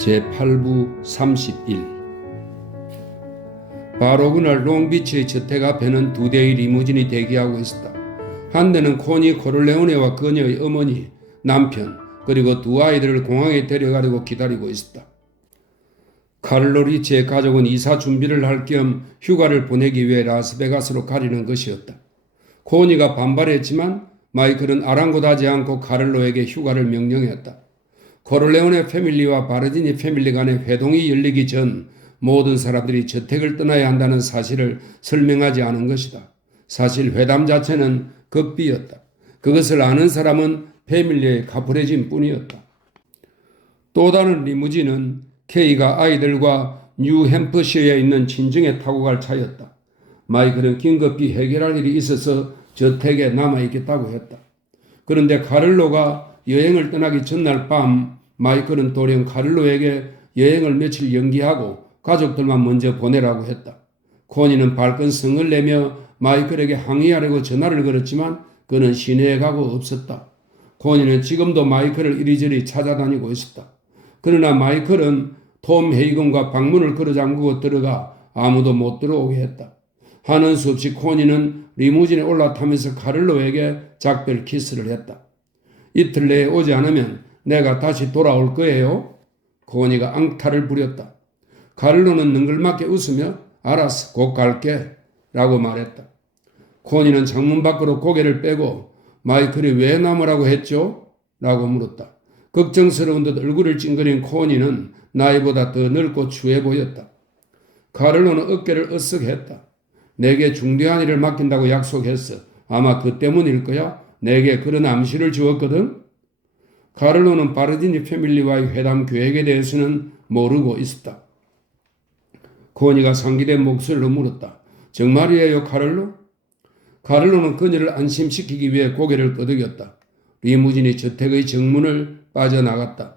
제8부 31. 바로 그날 롱비치의 저택 앞에는 두 대의 리무진이 대기하고 있었다. 한 대는 코니 코를레오네와 그녀의 어머니, 남편, 그리고 두 아이들을 공항에 데려가려고 기다리고 있었다. 카를로 리치의 가족은 이사 준비를 할 겸 휴가를 보내기 위해 라스베가스로 가려는 것이었다. 코니가 반발했지만 마이클은 아랑곳하지 않고 카를로에게 휴가를 명령했다. 코를레오네 패밀리와 바르디니 패밀리 간의 회동이 열리기 전 모든 사람들이 저택을 떠나야 한다는 사실을 설명하지 않은 것이다. 사실 회담 자체는 극비였다. 그것을 아는 사람은 패밀리의 카프레진 뿐이었다. 또 다른 리무진은 케이가 아이들과 뉴햄프셔에 있는 친정에 타고 갈 차였다. 마이클은 긴급히 해결할 일이 있어서 저택에 남아있겠다고 했다. 그런데 카를로가 여행을 떠나기 전날 밤 마이클은 돌연 카를로에게 여행을 며칠 연기하고 가족들만 먼저 보내라고 했다. 코니는 발끈 성을 내며 마이클에게 항의하려고 전화를 걸었지만 그는 시내에 가고 없었다. 코니는 지금도 마이클을 이리저리 찾아다니고 있었다. 그러나 마이클은 톰 헤이건과 방문을 걸어잠그고 들어가 아무도 못 들어오게 했다. 하는 수 없이 코니는 리무진에 올라타면서 카를로에게 작별 키스를 했다. 이틀 내에 오지 않으면 내가 다시 돌아올 거예요. 코니가 앙탈을 부렸다. 카를로는 능글맞게 웃으며 알았어, 곧 갈게 라고 말했다. 코니는 창문 밖으로 고개를 빼고 마이클이 왜 남으라고 했죠? 라고 물었다. 걱정스러운 듯 얼굴을 찡그린 코니는 나이보다 더 늙고 추해 보였다. 카를로는 어깨를 으쓱했다. 내게 중대한 일을 맡긴다고 약속했어. 아마 그 때문일 거야. 내게 그런 암시를 주었거든. 카를로는 바르디니 패밀리와의 회담 계획에 대해서는 모르고 있었다. 코니가 상기된 목소리로 물었다. 정말이에요, 카를로? 카를로는 그녀를 안심시키기 위해 고개를 끄덕였다. 리무진이 저택의 정문을 빠져나갔다.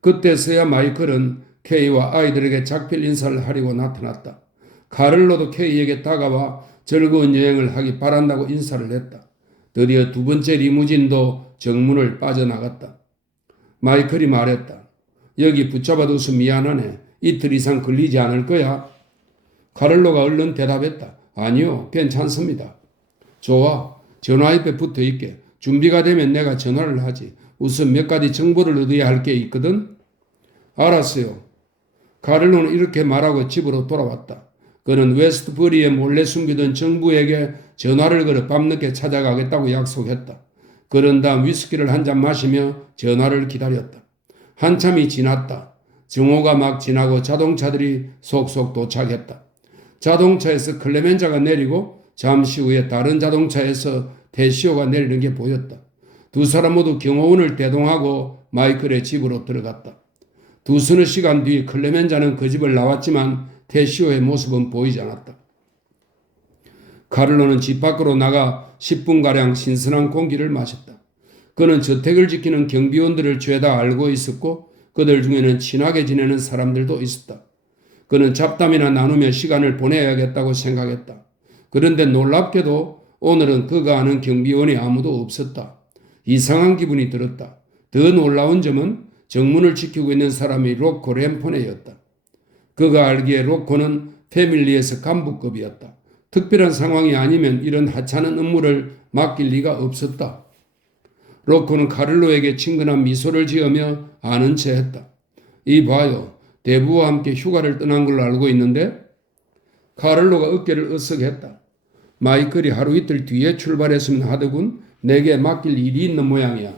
그때서야 마이클은 케이와 아이들에게 작별 인사를 하려고 나타났다. 카를로도 케이에게 다가와 즐거운 여행을 하기 바란다고 인사를 했다. 드디어 두 번째 리무진도 정문을 빠져나갔다. 마이클이 말했다. 여기 붙잡아둬서 미안하네. 이틀 이상 걸리지 않을 거야. 카를로가 얼른 대답했다. 아니요, 괜찮습니다. 좋아, 전화 옆에 붙어있게. 준비가 되면 내가 전화를 하지. 우선 몇 가지 정보를 얻어야 할 게 있거든. 알았어요. 카를로는 이렇게 말하고 집으로 돌아왔다. 그는 웨스트버리에 몰래 숨기던 정부에게 전화를 걸어 밤늦게 찾아가겠다고 약속했다. 그런 다음 위스키를 한 잔 마시며 전화를 기다렸다. 한참이 지났다. 정오가 막 지나고 자동차들이 속속 도착했다. 자동차에서 클레멘자가 내리고 잠시 후에 다른 자동차에서 테시오가 내리는 게 보였다. 두 사람 모두 경호원을 대동하고 마이클의 집으로 들어갔다. 두서너 시간 뒤 클레멘자는 그 집을 나왔지만 테시오의 모습은 보이지 않았다. 카를로는 집 밖으로 나가 10분가량 신선한 공기를 마셨다. 그는 저택을 지키는 경비원들을 죄다 알고 있었고 그들 중에는 친하게 지내는 사람들도 있었다. 그는 잡담이나 나누며 시간을 보내야겠다고 생각했다. 그런데 놀랍게도 오늘은 그가 아는 경비원이 아무도 없었다. 이상한 기분이 들었다. 더 놀라운 점은 정문을 지키고 있는 사람이 로코 램포네였다. 그가 알기에 로코는 패밀리에서 간부급이었다. 특별한 상황이 아니면 이런 하찮은 업무를 맡길 리가 없었다. 로코는 카를로에게 친근한 미소를 지으며 아는 체 했다. 이봐요. 대부와 함께 휴가를 떠난 걸로 알고 있는데? 카를로가 어깨를 으쓱했다. 마이클이 하루 이틀 뒤에 출발했으면 하더군. 내게 맡길 일이 있는 모양이야.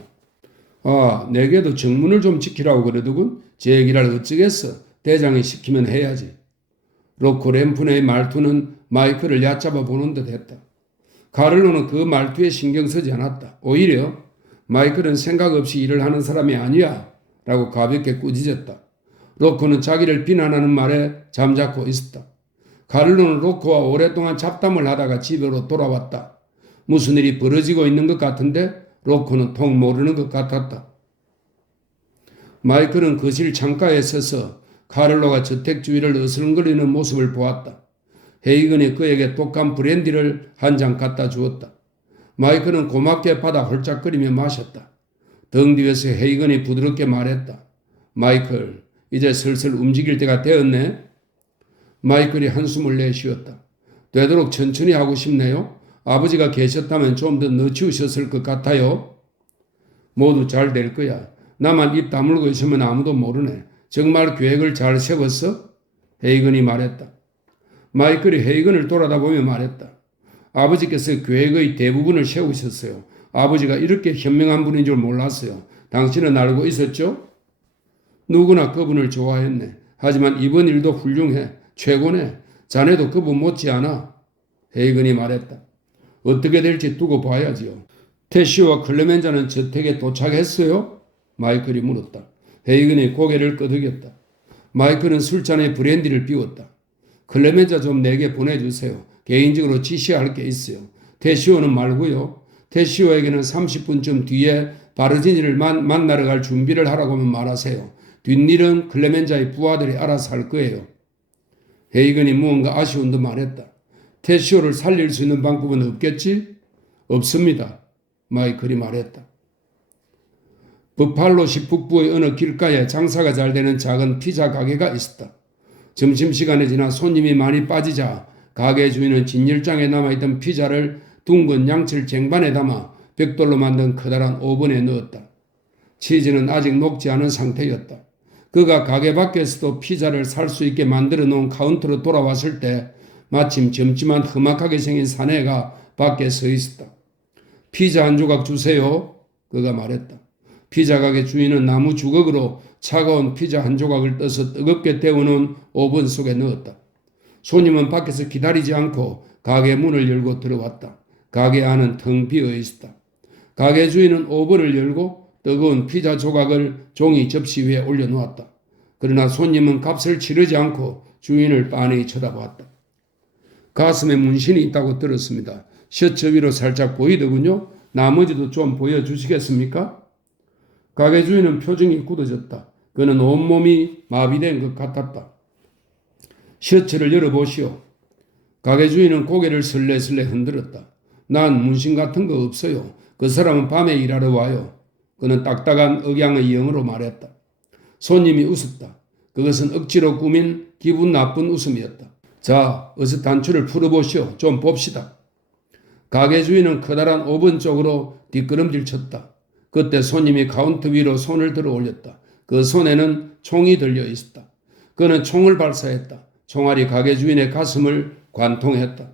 아, 내게도 정문을 좀 지키라고 그러더군. 제 얘기를 어쩌겠어. 대장이 시키면 해야지. 로코 램프네의 말투는 마이클을 얕잡아 보는 듯 했다. 카를로는 그 말투에 신경 쓰지 않았다. 오히려 마이클은 생각 없이 일을 하는 사람이 아니야 라고 가볍게 꾸짖었다. 로코는 자기를 비난하는 말에 잠자코 있었다. 카를로는 로코와 오랫동안 잡담을 하다가 집으로 돌아왔다. 무슨 일이 벌어지고 있는 것 같은데 로코는 통 모르는 것 같았다. 마이클은 거실 창가에 서서 카를로가 저택 주위를 어슬렁거리는 모습을 보았다. 헤이건이 그에게 독한 브랜디를 한 잔 갖다 주었다. 마이클은 고맙게 받아 홀짝거리며 마셨다. 등 뒤에서 헤이건이 부드럽게 말했다. 마이클, 이제 슬슬 움직일 때가 되었네. 마이클이 한숨을 내쉬었다. 되도록 천천히 하고 싶네요. 아버지가 계셨다면 좀 더 늦추셨을 것 같아요. 모두 잘 될 거야. 나만 입 다물고 있으면 아무도 모르네. 정말 계획을 잘 세웠어? 헤이건이 말했다. 마이클이 헤이건을 돌아다보며 말했다. 아버지께서 계획의 대부분을 세우셨어요. 아버지가 이렇게 현명한 분인 줄 몰랐어요. 당신은 알고 있었죠? 누구나 그분을 좋아했네. 하지만 이번 일도 훌륭해. 최고네. 자네도 그분 못지않아. 헤이건이 말했다. 어떻게 될지 두고 봐야지요. 테시와 클레멘자는 저택에 도착했어요? 마이클이 물었다. 헤이건이 고개를 끄덕였다. 마이클은 술잔에 브랜디를 비웠다. 클레멘자 좀 내게 보내주세요. 개인적으로 지시할 게 있어요. 테시오는 말고요. 테시오에게는 30분쯤 뒤에 바르지니를 만나러 갈 준비를 하라고만 말하세요. 뒷일은 클레멘자의 부하들이 알아서 할 거예요. 헤이건이 무언가 아쉬운 듯 말했다. 테시오를 살릴 수 있는 방법은 없겠지? 없습니다. 마이클이 말했다. 버팔로시 북부의 어느 길가에 장사가 잘 되는 작은 피자 가게가 있었다. 점심시간이 지나 손님이 많이 빠지자 가게 주인은 진열장에 남아있던 피자를 둥근 양철 쟁반에 담아 벽돌로 만든 커다란 오븐에 넣었다. 치즈는 아직 녹지 않은 상태였다. 그가 가게 밖에서도 피자를 살 수 있게 만들어 놓은 카운터로 돌아왔을 때 마침 젊지만 험악하게 생긴 사내가 밖에 서 있었다. 피자 한 조각 주세요. 그가 말했다. 피자 가게 주인은 나무 주걱으로 차가운 피자 한 조각을 떠서 뜨겁게 데워놓은 오븐 속에 넣었다. 손님은 밖에서 기다리지 않고 가게 문을 열고 들어왔다. 가게 안은 텅 비어 있었다. 가게 주인은 오븐을 열고 뜨거운 피자 조각을 종이 접시 위에 올려놓았다. 그러나 손님은 값을 치르지 않고 주인을 빤히 쳐다보았다. 가슴에 문신이 있다고 들었습니다. 셔츠 위로 살짝 보이더군요. 나머지도 좀 보여주시겠습니까? 가게 주인은 표정이 굳어졌다. 그는 온몸이 마비된 것 같았다. 셔츠를 열어보시오. 가게 주인은 고개를 설레설레 흔들었다. 난 문신 같은 거 없어요. 그 사람은 밤에 일하러 와요. 그는 딱딱한 억양의 영어로 말했다. 손님이 웃었다. 그것은 억지로 꾸민 기분 나쁜 웃음이었다. 자, 어서 단추를 풀어보시오. 좀 봅시다. 가게 주인은 커다란 오븐 쪽으로 뒷걸음질 쳤다. 그때 손님이 카운터 위로 손을 들어 올렸다. 그 손에는 총이 들려 있었다. 그는 총을 발사했다. 총알이 가게 주인의 가슴을 관통했다.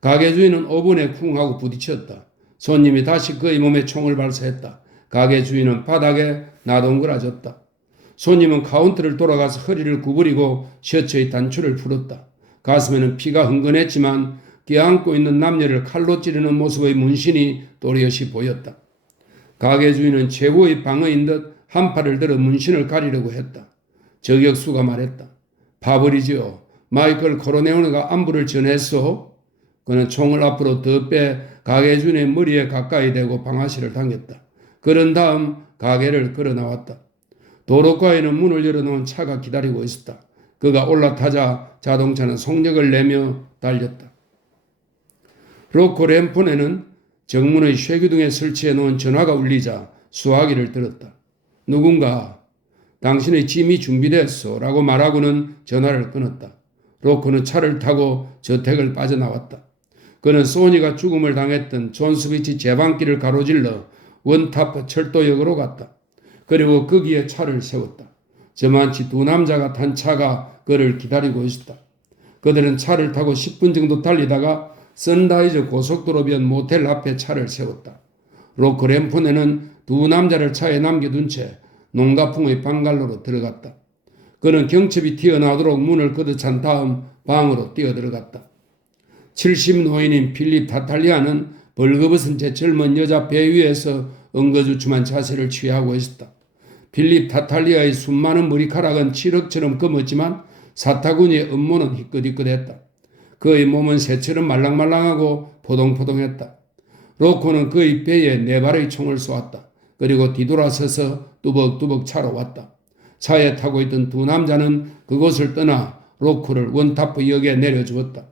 가게 주인은 오븐에 쿵 하고 부딪혔다. 손님이 다시 그의 몸에 총을 발사했다. 가게 주인은 바닥에 나동그라졌다. 손님은 카운터를 돌아가서 허리를 구부리고 셔츠의 단추를 풀었다. 가슴에는 피가 흥건했지만 껴안고 있는 남녀를 칼로 찌르는 모습의 문신이 또렷이 보였다. 가게 주인은 최고의 방어인 듯 한 팔을 들어 문신을 가리려고 했다. 저격수가 말했다. 파버리지요. 마이클 코로네오네가 안부를 전했소. 그는 총을 앞으로 더 빼 가게 주인의 머리에 가까이 대고 방아쇠를 당겼다. 그런 다음 가게를 걸어 나왔다. 도로가에는 문을 열어놓은 차가 기다리고 있었다. 그가 올라타자 자동차는 속력을 내며 달렸다. 로코 램폰에는 정문의 쇠기둥에 설치해 놓은 전화가 울리자 수화기를 들었다. 누군가 당신의 짐이 준비됐소 라고 말하고는 전화를 끊었다. 로코는 차를 타고 저택을 빠져나왔다. 그는 소니가 죽음을 당했던 존스비치 제방길을 가로질러 원타프 철도역으로 갔다. 그리고 거기에 차를 세웠다. 저만치 두 남자가 탄 차가 그를 기다리고 있었다. 그들은 차를 타고 10분 정도 달리다가 선다이저 고속도로 변 모텔 앞에 차를 세웠다. 로크 램폰에는 두 남자를 차에 남겨둔 채 농가풍의 방갈로로 들어갔다. 그는 경첩이 튀어나오도록 문을 걷어찬 다음 방으로 뛰어들어갔다. 70 노인인 필립 타탈리아는 벌거벗은 채 젊은 여자 배 위에서 엉거주춤한 자세를 취하고 있었다. 필립 타탈리아의 수많은 머리카락은 칠흑처럼 검었지만 사타구니의 음모는 희끗희끗했다. 그의 몸은 새처럼 말랑말랑하고 포동포동했다. 로코는 그의 배에 네 발의 총을 쏘았다. 그리고 뒤돌아서서 뚜벅뚜벅 차로 왔다. 차에 타고 있던 두 남자는 그곳을 떠나 로코를 원타프 역에 내려주었다.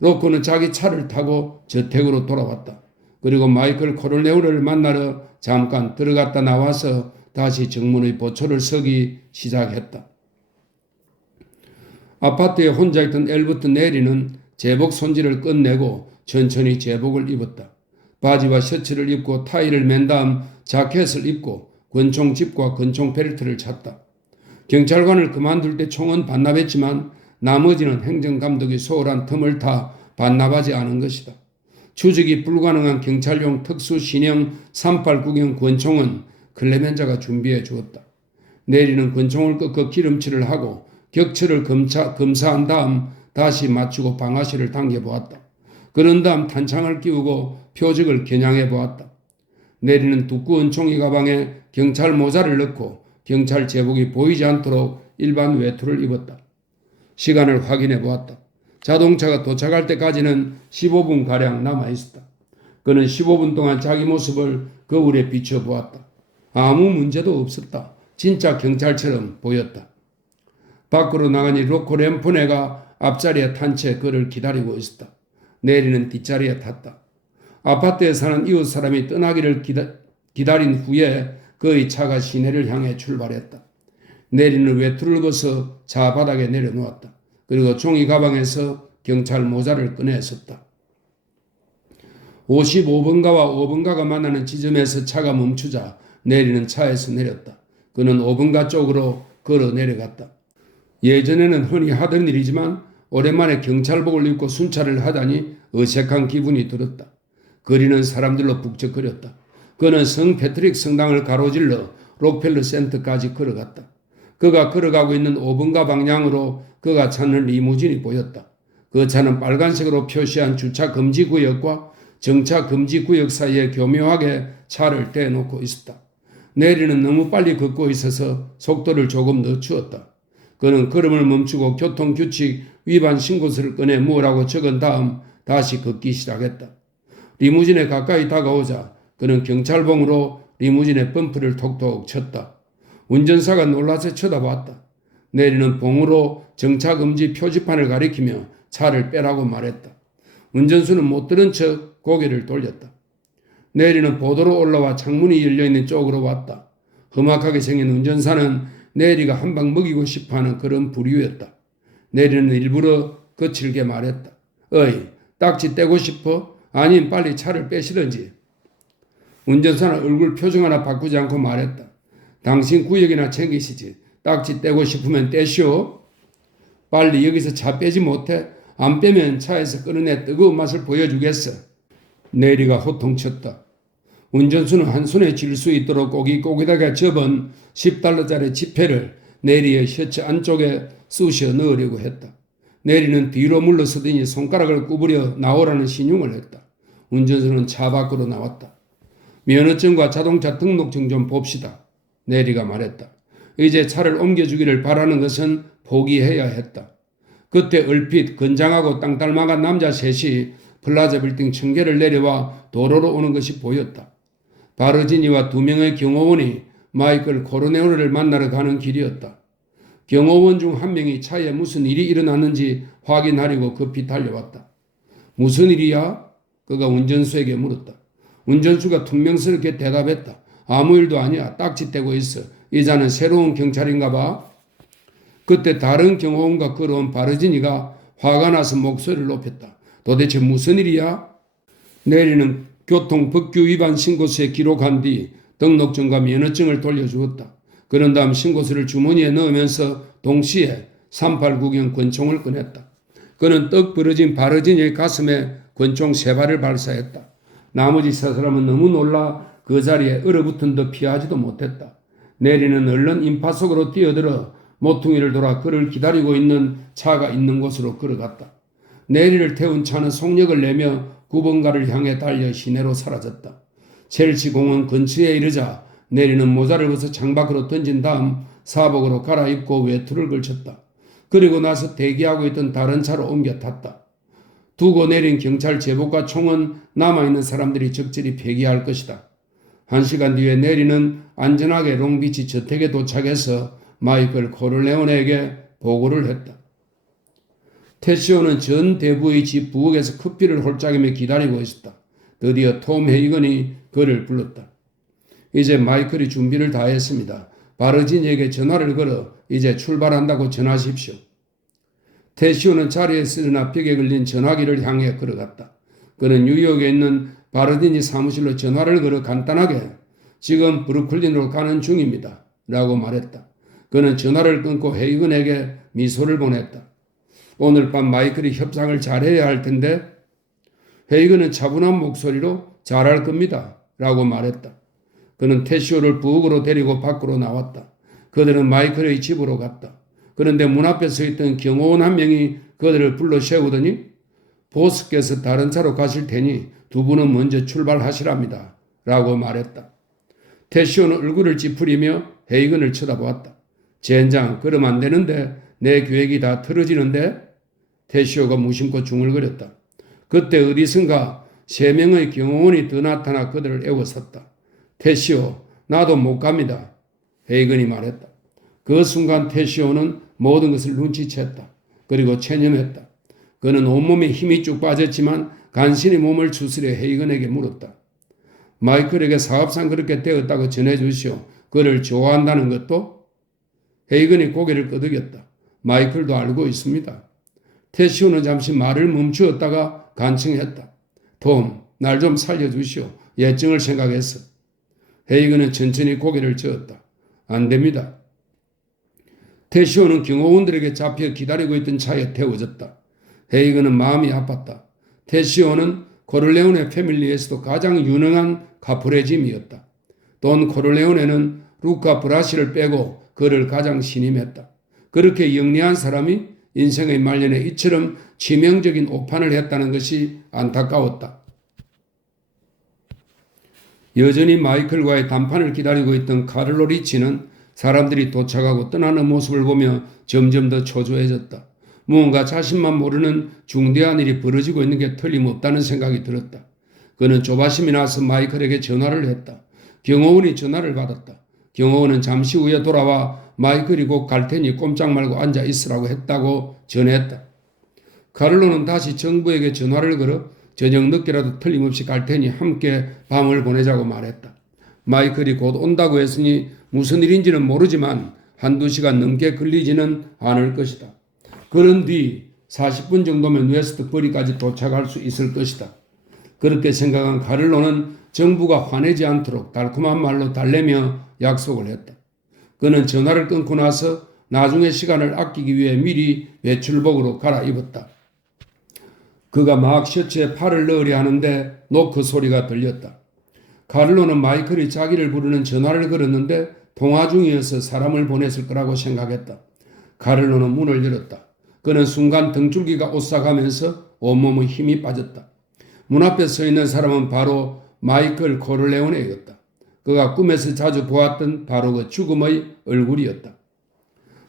로코는 자기 차를 타고 저택으로 돌아왔다. 그리고 마이클 코르네오를 만나러 잠깐 들어갔다 나와서 다시 정문의 보초를 서기 시작했다. 아파트에 혼자 있던 엘버트 내리는 제복 손질을 끝내고 천천히 제복을 입었다. 바지와 셔츠를 입고 타이를 맨 다음 자켓을 입고 권총 집과 권총 벨트를 찼다. 경찰관을 그만둘 때 총은 반납했지만 나머지는 행정감독이 소홀한 틈을 타 반납하지 않은 것이다. 추적이 불가능한 경찰용 특수신형 389경 권총은 클레멘자가 준비해 주었다. 내리는 권총을 꺾어 기름칠을 하고 격철을 검사한 다음 다시 맞추고 방아쇠를 당겨보았다. 그런 다음 탄창을 끼우고 표적을 겨냥해 보았다. 내리는 두꺼운 종이 가방에 경찰 모자를 넣고 경찰 제복이 보이지 않도록 일반 외투를 입었다. 시간을 확인해 보았다. 자동차가 도착할 때까지는 15분가량 남아있었다. 그는 15분 동안 자기 모습을 거울에 비춰 보았다. 아무 문제도 없었다. 진짜 경찰처럼 보였다. 밖으로 나가니 로코 램포네가 앞자리에 탄 채 그를 기다리고 있었다. 내리는 뒷자리에 탔다. 아파트에 사는 이웃 사람이 떠나기를 기다린 후에 그의 차가 시내를 향해 출발했다. 내리는 외투를 벗어 차 바닥에 내려놓았다. 그리고 종이 가방에서 경찰 모자를 꺼내 썼다. 55번가와 5번가가 만나는 지점에서 차가 멈추자 내리는 차에서 내렸다. 그는 5번가 쪽으로 걸어 내려갔다. 예전에는 흔히 하던 일이지만 오랜만에 경찰복을 입고 순찰을 하다니 어색한 기분이 들었다. 거리는 사람들로 북적거렸다. 그는 성 패트릭 성당을 가로질러 록펠러 센터까지 걸어갔다. 그가 걸어가고 있는 5번가 방향으로 그가 찾는 리무진이 보였다. 그 차는 빨간색으로 표시한 주차 금지 구역과 정차 금지 구역 사이에 교묘하게 차를 대놓고 있었다. 내리는 너무 빨리 걷고 있어서 속도를 조금 늦추었다. 그는 걸음을 멈추고 교통규칙 위반 신고서를 꺼내 뭐라고 적은 다음 다시 걷기 시작했다. 리무진에 가까이 다가오자 그는 경찰봉으로 리무진의 범프를 톡톡 쳤다. 운전사가 놀라서 쳐다봤다. 내리는 봉으로 정차금지 표지판을 가리키며 차를 빼라고 말했다. 운전수는 못 들은 척 고개를 돌렸다. 내리는 보도로 올라와 창문이 열려있는 쪽으로 왔다. 험악하게 생긴 운전사는 내리가 한 방 먹이고 싶어하는 그런 부류였다. 내리는 일부러 거칠게 말했다. 어이, 딱지 떼고 싶어? 아님 빨리 차를 빼시든지. 운전사는 얼굴 표정 하나 바꾸지 않고 말했다. 당신 구역이나 챙기시지. 딱지 떼고 싶으면 떼시오. 빨리 여기서 차 빼지 못해? 안 빼면 차에서 끓여내 뜨거운 맛을 보여주겠어. 내리가 호통쳤다. 운전수는 한 손에 쥘 수 있도록 꼬깃꼬깃하게 접은 10달러짜리 지폐를 내리의 셔츠 안쪽에 쑤셔 넣으려고 했다. 내리는 뒤로 물러서더니 손가락을 구부려 나오라는 신용을 했다. 운전수는 차 밖으로 나왔다. 면허증과 자동차 등록증 좀 봅시다. 내리가 말했다. 이제 차를 옮겨주기를 바라는 것은 포기해야 했다. 그때 얼핏 건장하고 땅딸막한 남자 셋이 플라자 빌딩 층계를 내려와 도로로 오는 것이 보였다. 바르지니와 2명의 경호원이 마이클 코르네오를 만나러 가는 길이었다. 경호원 중 한 명이 차에 무슨 일이 일어났는지 확인하려고 급히 달려왔다. 무슨 일이야? 그가 운전수에게 물었다. 운전수가 퉁명스럽게 대답했다. 아무 일도 아니야. 딱지 떼고 있어. 이 자는 새로운 경찰인가 봐. 그때 다른 경호원과 걸어온 바르지니가 화가 나서 목소리를 높였다. 도대체 무슨 일이야? 내리는 교통법규 위반 신고서에 기록한 뒤 등록증과 면허증을 돌려주었다. 그런 다음 신고서를 주머니에 넣으면서 동시에 389경 권총을 꺼냈다. 그는 떡 벌어진 바르지니의 가슴에 권총 3발을 발사했다. 나머지 3사람은 너무 놀라 그 자리에 얼어붙은 듯 피하지도 못했다. 내리는 얼른 인파 속으로 뛰어들어 모퉁이를 돌아 그를 기다리고 있는 차가 있는 곳으로 걸어갔다. 내리를 태운 차는 속력을 내며 9번가를 향해 달려 시내로 사라졌다. 첼시 공원 근처에 이르자 내리는 모자를 벗어 창밖으로 던진 다음 사복으로 갈아입고 외투를 걸쳤다. 그리고 나서 대기하고 있던 다른 차로 옮겨 탔다. 두고 내린 경찰 제복과 총은 남아있는 사람들이 적절히 폐기할 것이다. 1시간 뒤에 내리는 안전하게 롱비치 저택에 도착해서 마이클 코르레오네에게 보고를 했다. 테시오는 전 대부의 집 부엌에서 커피를 홀짝이며 기다리고 있었다. 드디어 톰 헤이건이 그를 불렀다. 이제 마이클이 준비를 다 했습니다. 바르지니에게 전화를 걸어 이제 출발한다고 전하십시오. 테시오는 자리에서 일어나 벽에 걸린 전화기를 향해 걸어갔다. 그는 뉴욕에 있는 바르디니 사무실로 전화를 걸어 간단하게 지금 브루클린으로 가는 중입니다. 라고 말했다. 그는 전화를 끊고 헤이건에게 미소를 보냈다. 오늘 밤 마이클이 협상을 잘해야 할 텐데 헤이건은 차분한 목소리로 잘할 겁니다. 라고 말했다. 그는 테시오를 부엌으로 데리고 밖으로 나왔다. 그들은 마이클의 집으로 갔다. 그런데 문 앞에 서 있던 경호원 한 명이 그들을 불러 세우더니 보스께서 다른 차로 가실 테니 두 분은 먼저 출발하시랍니다. 라고 말했다. 테시오는 얼굴을 찌푸리며 헤이건을 쳐다보았다. 젠장, 그러면 안 되는데 내 계획이 다 틀어지는데? 테시오가 무심코 중얼거렸다. 그때 어디선가 3명의 경호원이 더 나타나 그들을 에워쌌다. 테시오, 나도 못 갑니다. 헤이건이 말했다. 그 순간 테시오는 모든 것을 눈치챘다. 그리고 체념했다. 그는 온몸에 힘이 쭉 빠졌지만 간신히 몸을 추스려 헤이건에게 물었다. 마이클에게 사업상 그렇게 되었다고 전해주시오. 그를 좋아한다는 것도? 헤이건이 고개를 끄덕였다. 마이클도 알고 있습니다. 테시오는 잠시 말을 멈추었다가 간청했다. 톰, 날 좀 살려주시오. 예증을 생각했어. 헤이건은 천천히 고개를 저었다. 안 됩니다. 테시오는 경호원들에게 잡혀 기다리고 있던 차에 태워졌다. 헤이건은 마음이 아팠다. 테시오는 코를레오네 패밀리에서도 가장 유능한 카프레짐이었다. 돈 코를레오네는 루카 브라시를 빼고 그를 가장 신임했다. 그렇게 영리한 사람이 인생의 말년에 이처럼 치명적인 오판을 했다는 것이 안타까웠다. 여전히 마이클과의談판을 기다리고 있던 카를로 리치는 사람들이 도착하고 떠나는 모습을 보며 점점 더 초조해졌다. 무언가 자신만 모르는 중대한 일이 벌어지고 있는 게 틀림없다는 생각이 들었다. 그는 조바심이 나서 마이클에게 전화를 했다. 경호원이 전화를 받았다. 경호원은 잠시 후에 돌아와 마이클이 곧 갈 테니 꼼짝 말고 앉아 있으라고 했다고 전했다. 카를로는 다시 정부에게 전화를 걸어 저녁 늦게라도 틀림없이 갈 테니 함께 밤을 보내자고 말했다. 마이클이 곧 온다고 했으니 무슨 일인지는 모르지만 한두 시간 넘게 걸리지는 않을 것이다. 그런 뒤 40분 정도면 웨스트버리까지 도착할 수 있을 것이다. 그렇게 생각한 카를로는 정부가 화내지 않도록 달콤한 말로 달래며 약속을 했다. 그는 전화를 끊고 나서 나중에 시간을 아끼기 위해 미리 외출복으로 갈아입었다. 그가 막 셔츠에 팔을 넣으려 하는데 노크 소리가 들렸다. 카를로는 마이클이 자기를 부르는 전화를 걸었는데 통화 중이어서 사람을 보냈을 거라고 생각했다. 카를로는 문을 열었다. 그는 순간 등줄기가 오싹하면서 온몸에 힘이 빠졌다. 문 앞에 서 있는 사람은 바로 마이클 코를레오네였다. 그가 꿈에서 자주 보았던 바로 그 죽음의 얼굴이었다.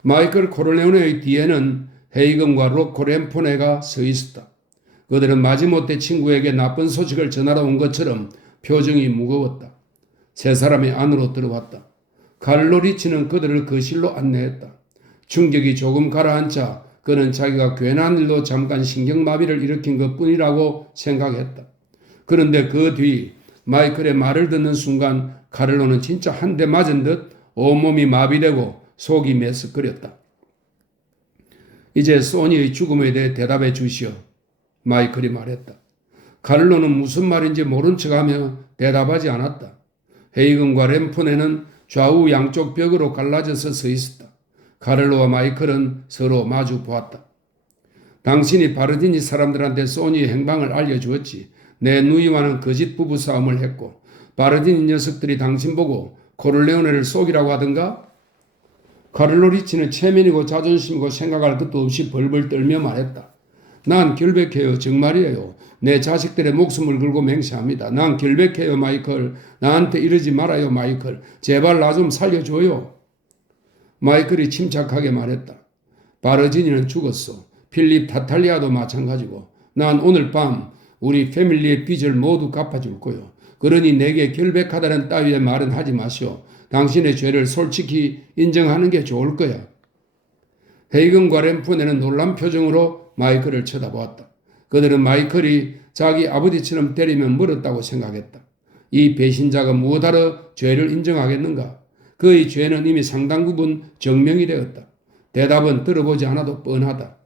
마이클 코를레오네의 뒤에는 헤이건과 로코 램포네가 서 있었다. 그들은 마지못해 친구에게 나쁜 소식을 전하러 온 것처럼 표정이 무거웠다. 세 사람이 안으로 들어왔다. 카를로 리치는 그들을 거실로 안내했다. 충격이 조금 가라앉자 그는 자기가 괜한 일로 잠깐 신경마비를 일으킨 것뿐이라고 생각했다. 그런데 그 뒤 마이클의 말을 듣는 순간 카를로는 진짜 한 대 맞은 듯 온몸이 마비되고 속이 메스꺼렸다. 이제 소니의 죽음에 대해 대답해 주시오. 마이클이 말했다. 카를로는 무슨 말인지 모른 척하며 대답하지 않았다. 헤이건과 램포네는 좌우 양쪽 벽으로 갈라져서 서 있었다. 카를로와 마이클은 서로 마주 보았다. 당신이 바르디니 사람들한테 소니의 행방을 알려주었지. 내 누이와는 거짓 부부싸움을 했고 바르디니 녀석들이 당신 보고 코를레오네를 속이라고 하던가? 카를로 리치는 체면이고 자존심이고 생각할 것도 없이 벌벌 떨며 말했다. 난 결백해요. 정말이에요. 내 자식들의 목숨을 걸고 맹세합니다. 난 결백해요. 마이클. 나한테 이러지 말아요. 마이클. 제발 나 좀 살려줘요. 마이클이 침착하게 말했다. 바르지니는 죽었어. 필립 타탈리아도 마찬가지고. 난 오늘 밤 우리 패밀리의 빚을 모두 갚아줄 거요. 그러니 내게 결백하다는 따위의 말은 하지 마시오. 당신의 죄를 솔직히 인정하는 게 좋을 거야. 헤이건과 램포네는 놀란 표정으로 마이클을 쳐다보았다. 그들은 마이클이 자기 아버지처럼 때리면 멀었다고 생각했다. 이 배신자가 무엇하러 죄를 인정하겠는가? 그의 죄는 이미 상당 부분 증명이 되었다. 대답은 들어보지 않아도 뻔하다.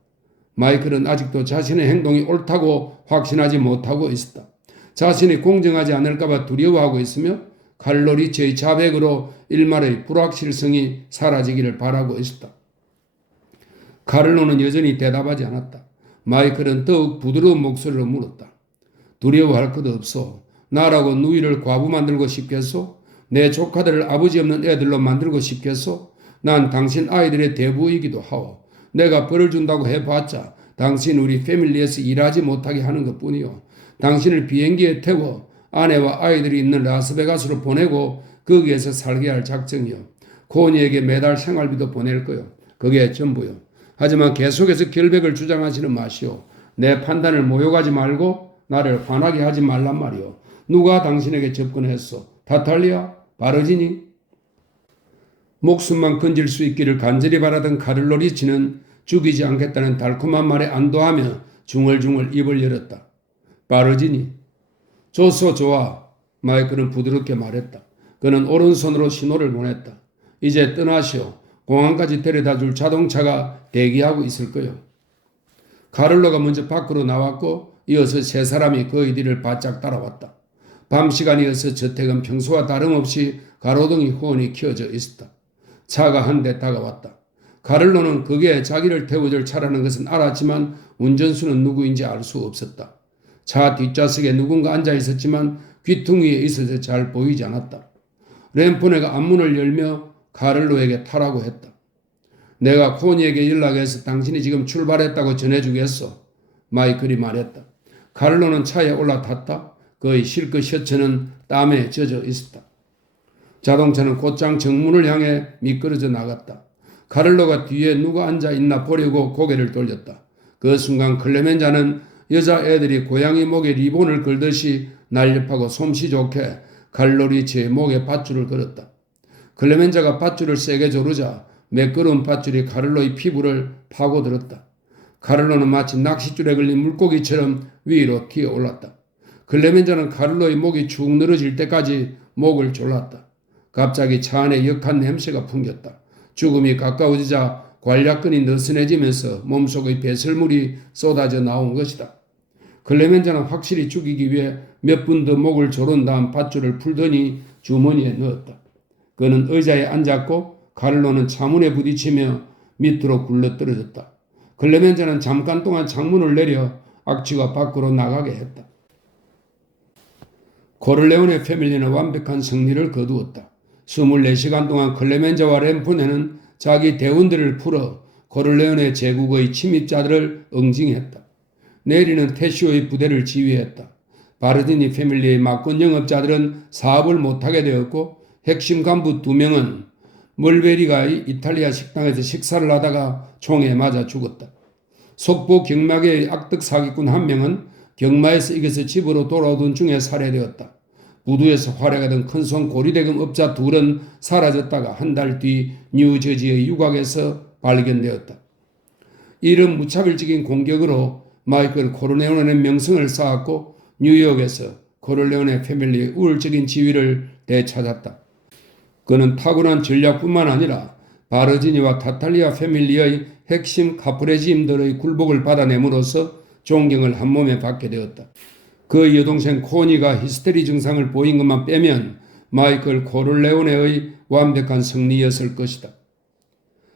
마이클은 아직도 자신의 행동이 옳다고 확신하지 못하고 있었다. 자신이 공정하지 않을까봐 두려워하고 있으며 칼로리치의 자백으로 일말의 불확실성이 사라지기를 바라고 있었다. 카를로는 여전히 대답하지 않았다. 마이클은 더욱 부드러운 목소리로 물었다. 두려워할 것도 없소. 나라고 누이를 과부 만들고 싶겠소? 내 조카들을 아버지 없는 애들로 만들고 싶겠소? 난 당신 아이들의 대부이기도 하오. 내가 벌을 준다고 해봤자 당신 우리 패밀리에서 일하지 못하게 하는 것뿐이요. 당신을 비행기에 태워 아내와 아이들이 있는 라스베가스로 보내고 거기에서 살게 할 작정이요. 코니에게 매달 생활비도 보낼 거요. 그게 전부요. 하지만 계속해서 결백을 주장하지는 마시오. 내 판단을 모욕하지 말고 나를 화나게 하지 말란 말이오. 누가 당신에게 접근했어? 타탈리아? 바르지니? 목숨만 건질 수 있기를 간절히 바라던 카를로리치는 죽이지 않겠다는 달콤한 말에 안도하며 중얼중얼 입을 열었다. 바르지니? 좋소 좋아. 마이클은 부드럽게 말했다. 그는 오른손으로 신호를 보냈다. 이제 떠나시오. 공항까지 데려다 줄 자동차가 대기하고 있을 거요. 카를로가 먼저 밖으로 나왔고 이어서 세 사람이 그의 뒤를 바짝 따라왔다. 밤 시간이어서 저택은 평소와 다름없이 가로등이 후원히 켜져 있었다. 차가 한 대 다가왔다. 카를로는 그게 자기를 태워줄 차라는 것은 알았지만 운전수는 누구인지 알 수 없었다. 차 뒷좌석에 누군가 앉아 있었지만 귀퉁이에 있어서 잘 보이지 않았다. 램포네가 앞문을 열며 카를로에게 타라고 했다. 내가 코니에게 연락해서 당신이 지금 출발했다고 전해주겠소. 마이클이 말했다. 카를로는 차에 올라탔다. 그의 실크 셔츠는 땀에 젖어 있었다. 자동차는 곧장 정문을 향해 미끄러져 나갔다. 카를로가 뒤에 누가 앉아 있나 보려고 고개를 돌렸다. 그 순간 클레멘자는 여자애들이 고양이 목에 리본을 걸듯이 날렵하고 솜씨 좋게 칼로리치의 목에 밧줄을 걸었다. 클레멘자가 밧줄을 세게 조르자 매끄러운 밧줄이 카를로의 피부를 파고들었다. 카를로는 마치 낚싯줄에 걸린 물고기처럼 위로 튀어올랐다. 클레멘자는 카를로의 목이 축 늘어질 때까지 목을 졸랐다. 갑자기 차 안에 역한 냄새가 풍겼다. 죽음이 가까워지자 관략근이 느슨해지면서 몸속의 배설물이 쏟아져 나온 것이다. 클레멘자는 확실히 죽이기 위해 몇 분 더 목을 조른 다음 밧줄을 풀더니 주머니에 넣었다. 그는 의자에 앉았고 카를로는 차문에 부딪히며 밑으로 굴러떨어졌다. 클레멘자는 잠깐 동안 창문을 내려 악취가 밖으로 나가게 했다. 코를레오네 패밀리는 완벽한 승리를 거두었다. 24시간 동안 클레멘자와 램포네는 자기 대원들을 풀어 코를레오네 제국의 침입자들을 응징했다. 네리는 테시오의 부대를 지휘했다. 바르디니 패밀리의 막권 영업자들은 사업을 못하게 되었고 핵심 간부 2명은 멀베리가의 이탈리아 식당에서 식사를 하다가 총에 맞아 죽었다. 속보 경마계의 악덕 사기꾼 1명은 경마에서 이겨서 집으로 돌아오던 중에 살해되었다. 부두에서 활약하던 큰손 고리대금 업자 2은 사라졌다가 한 달 뒤 뉴저지의 유곽에서 발견되었다. 이런 무차별적인 공격으로 마이클 코르레오네는 명성을 쌓았고 뉴욕에서 코르레오네 패밀리의 우월적인 지위를 되찾았다. 그는 타고난 전략뿐만 아니라 바르지니와 타탈리아 패밀리의 핵심 카프레지임들의 굴복을 받아내므로써 존경을 한몸에 받게 되었다. 그 여동생 코니가 히스테리 증상을 보인 것만 빼면 마이클 코를레오네의 완벽한 승리였을 것이다.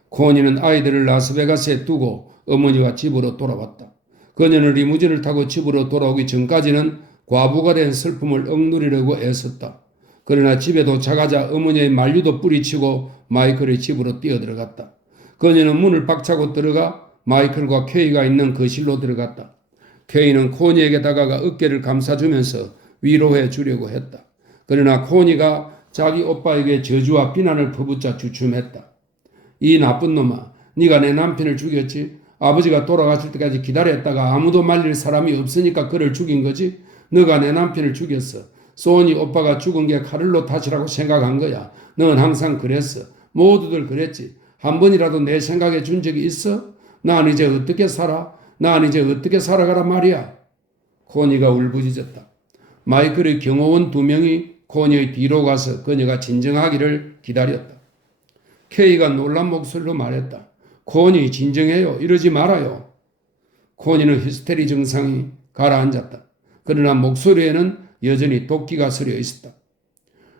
코니는 아이들을 라스베가스에 두고 어머니와 집으로 돌아왔다. 그녀는 리무진을 타고 집으로 돌아오기 전까지는 과부가 된 슬픔을 억누르려고 애썼다. 그러나 집에 도착하자 어머니의 만류도 뿌리치고 마이클의 집으로 뛰어들어갔다. 그녀는 문을 박차고 들어가 마이클과 케이가 있는 거실로 들어갔다. 케이는 코니에게 다가가 어깨를 감싸주면서 위로해 주려고 했다. 그러나 코니가 자기 오빠에게 저주와 비난을 퍼붓자 주춤했다. 이 나쁜 놈아, 네가 내 남편을 죽였지? 아버지가 돌아가실 때까지 기다렸다가 아무도 말릴 사람이 없으니까 그를 죽인 거지? 너가 내 남편을 죽였어. 소니 오빠가 죽은 게 카를로 탓이라고 생각한 거야. 넌 항상 그랬어. 모두들 그랬지. 한 번이라도 내 생각해 준 적이 있어? 난 이제 어떻게 살아? 난 이제 어떻게 살아가란 말이야? 코니가 울부짖었다. 마이클의 경호원 2명이 코니의 뒤로 가서 그녀가 진정하기를 기다렸다. 케이가 놀란 목소리로 말했다. 코니 진정해요. 이러지 말아요. 코니는 히스테리 증상이 가라앉았다. 그러나 목소리에는 여전히 도끼가 서려 있었다.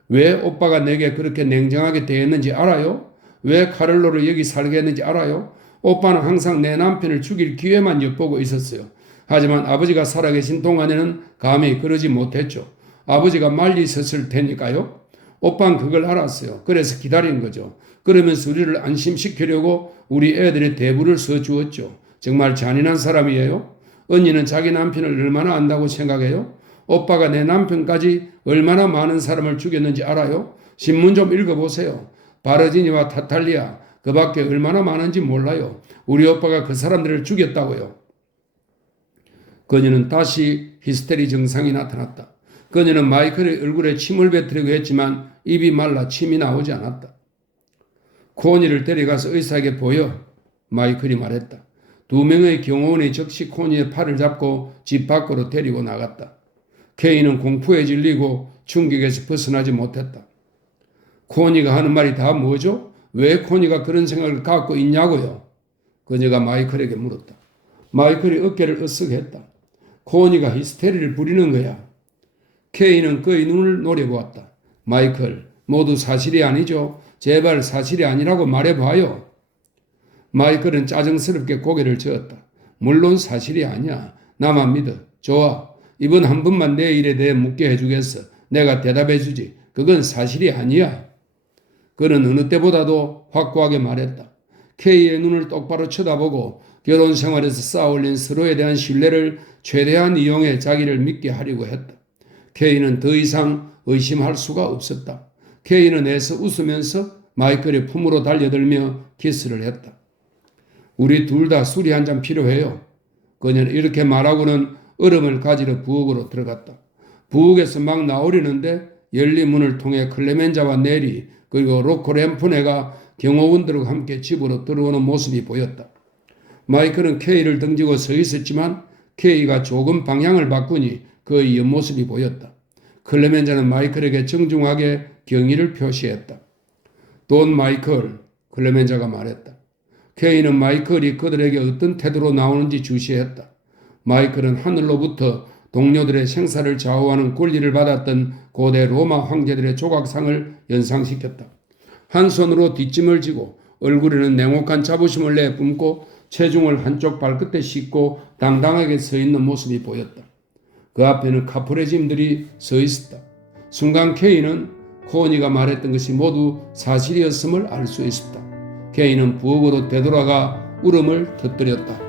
왜 오빠가 내게 그렇게 냉정하게 대했는지 알아요? 왜 카를로를 여기 살게 했는지 알아요? 오빠는 항상 내 남편을 죽일 기회만 엿보고 있었어요. 하지만 아버지가 살아계신 동안에는 감히 그러지 못했죠. 아버지가 말리 섰을 테니까요. 오빠는 그걸 알았어요. 그래서 기다린 거죠. 그러면서 우리를 안심시키려고 우리 애들의 대부를 써주었죠. 정말 잔인한 사람이에요. 언니는 자기 남편을 얼마나 안다고 생각해요? 오빠가 내 남편까지 얼마나 많은 사람을 죽였는지 알아요? 신문 좀 읽어보세요. 바르지니와 타탈리아 그 밖에 얼마나 많은지 몰라요. 우리 오빠가 그 사람들을 죽였다고요. 그녀는 다시 히스테리 증상이 나타났다. 그녀는 마이클의 얼굴에 침을 뱉으려고 했지만 입이 말라 침이 나오지 않았다. 코니를 데려가서 의사에게 보여. 마이클이 말했다. 2명의 경호원이 즉시 코니의 팔을 잡고 집 밖으로 데리고 나갔다. 케이는 공포에 질리고 충격에서 벗어나지 못했다. 코니가 하는 말이 다 뭐죠? 왜 코니가 그런 생각을 갖고 있냐고요? 그녀가 마이클에게 물었다. 마이클이 어깨를 으쓱했다. 코니가 히스테리를 부리는 거야. 케이는 그의 눈을 노려보았다. 마이클, 모두 사실이 아니죠. 제발 사실이 아니라고 말해봐요. 마이클은 짜증스럽게 고개를 저었다. 물론 사실이 아니야. 나만 믿어. 좋아. 이번 한 번만 내 일에 대해 묻게 해주겠어. 내가 대답해주지. 그건 사실이 아니야. 그는 어느 때보다도 확고하게 말했다. 케이의 눈을 똑바로 쳐다보고 결혼 생활에서 쌓아올린 서로에 대한 신뢰를 최대한 이용해 자기를 믿게 하려고 했다. 케이는 더 이상 의심할 수가 없었다. 케이는 애써 웃으면서 마이클의 품으로 달려들며 키스를 했다. 우리 둘 다 술이 한 잔 필요해요. 그녀는 이렇게 말하고는 얼음을 가지러 부엌으로 들어갔다. 부엌에서 막 나오려는데 열린 문을 통해 클레멘자와 네리 그리고 로코 램프네가 경호원들과 함께 집으로 들어오는 모습이 보였다. 마이클은 케이를 등지고 서 있었지만 케이가 조금 방향을 바꾸니 그의 옆모습이 보였다. 클레멘자는 마이클에게 정중하게 경의를 표시했다. 돈 마이클, 클레멘자가 말했다. 케이는 마이클이 그들에게 어떤 태도로 나오는지 주시했다. 마이클은 하늘로부터 동료들의 생사를 좌우하는 권리를 받았던 고대 로마 황제들의 조각상을 연상시켰다. 한 손으로 뒷짐을 지고 얼굴에는 냉혹한 자부심을 내뿜고 체중을 한쪽 발끝에 싣고 당당하게 서 있는 모습이 보였다. 그 앞에는 카프레짐들이 서 있었다. 순간 케이는 코니가 말했던 것이 모두 사실이었음을 알 수 있었다. 케이는 부엌으로 되돌아가 울음을 터뜨렸다.